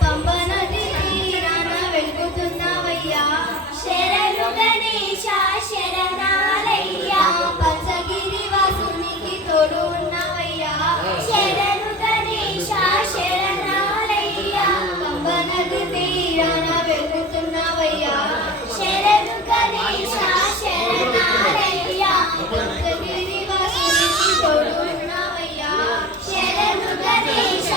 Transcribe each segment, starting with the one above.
పంబనది తీరాన వెలుగుతున్నావయ్యా శరణు గణేశ శరణాలయ్యా పంచగిరి వాసునికి తోడు ఉన్నావయ్యా శరణు గణేశ శరణాలయ్యా పంబనది తీరాన వెలుగుతున్నావయ్యా శరణు గణేశ శరణాలయ్యా పంచగిరి వాసునికి తోడు ఉన్నావయ్యా శరణు గణేశ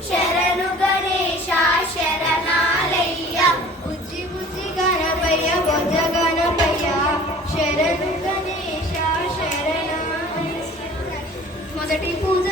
శరణు గణేశ శరణాలయ్య బుజ్జి బుజ్జి గణపయ్య బొజ్జ గణపయ్య శరణు గణేశ శరణాలయ్య మొదటి పూజ